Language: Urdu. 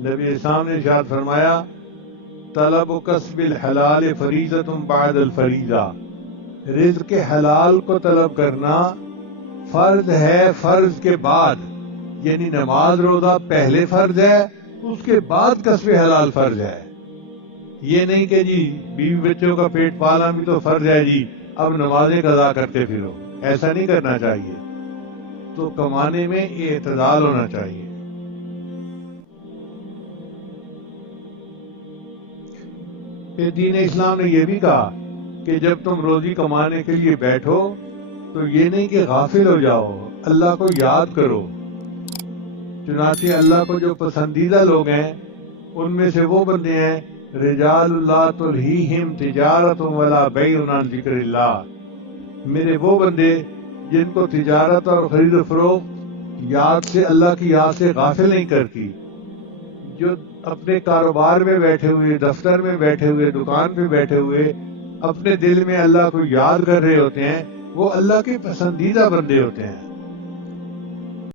نبی اسلام نے ارشاد فرمایا طلب کسب الحلال فریضۃ بعد الفریضہ، رزق حلال کو طلب کرنا فرض ہے فرض کے بعد، یعنی نماز روزہ پہلے فرض ہے، اس کے بعد کسب حلال فرض ہے۔ یہ نہیں کہ جی بیوی بچوں کا پیٹ پالنا بھی تو فرض ہے جی اب نمازیں قضا کرتے پھرو، ایسا نہیں کرنا چاہیے۔ تو کمانے میں اعتدال ہونا چاہیے۔ پھر دین اسلام نے یہ بھی کہا کہ جب تم روزی کمانے کے لیے بیٹھو تو یہ نہیں کہ غافل ہو جاؤ، اللہ کو یاد کرو۔ چنانچہ اللہ کو جو پسندیدہ لوگ ہیں ان میں سے وہ بندے ہیں رجال لا تلہیہم تجارت ولا بیع عن ذکر اللہ، میرے وہ بندے جن کو تجارت اور خرید و فروخت یاد سے، اللہ کی یاد سے غافل نہیں کرتی، جو اپنے کاروبار میں بیٹھے ہوئے، دفتر میں بیٹھے ہوئے، دکان پہ بیٹھے ہوئے اپنے دل میں اللہ کو یاد کر رہے ہوتے ہیں، وہ اللہ کے پسندیدہ بندے ہوتے ہیں۔